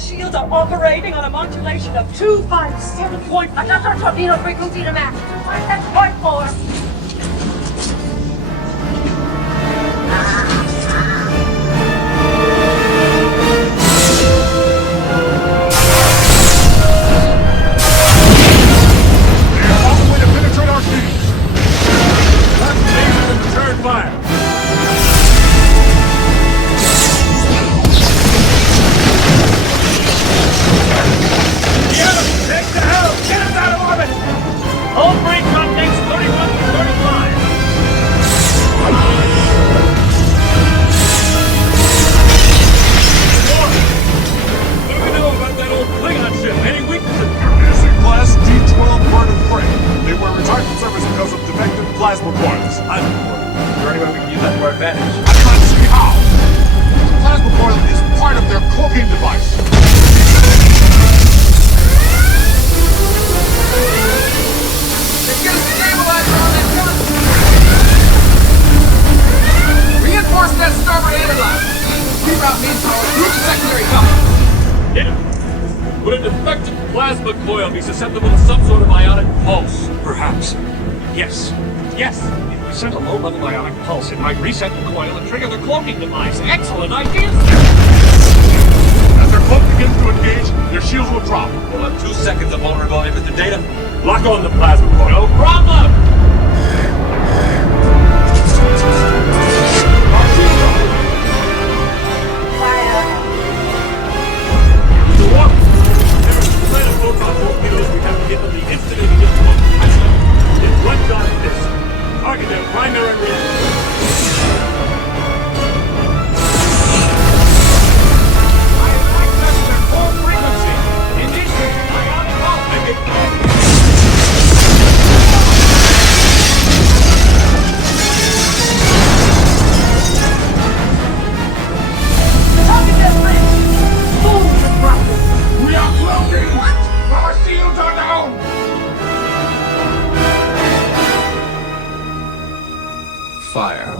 shields are operating on a modulation of 257.4. Another torpedo frequency to match. 257.4. Plasma coils. Is there any way we can use that to our advantage? I'm trying to see how. The plasma coil is part of their cloaking device. Let's get a stabilizer on that gun. Reinforce that starboard analyzer. Reroute main power through the secondary cover. Yeah. Would a defective plasma coil be susceptible to some sort of ionic pulse? Perhaps. Yes. Yes! If we sent a low-level ionic pulse, it might reset the coil and trigger the cloaking device. Excellent idea! As their cloak begins to engage, their shields will drop. We'll have 2 seconds of vulnerability with the data. Lock on the plasma coil. No problem! Fire. The warp! There are 2 line of photon torpedoes we have hit on the instant it hits one. It's one shot at this. Target their primary rear. Access their full frequency. Initiate ionic pulse. Target that bridge! Boom! Disrupted! We are cloaking! Our shields are down! Fire.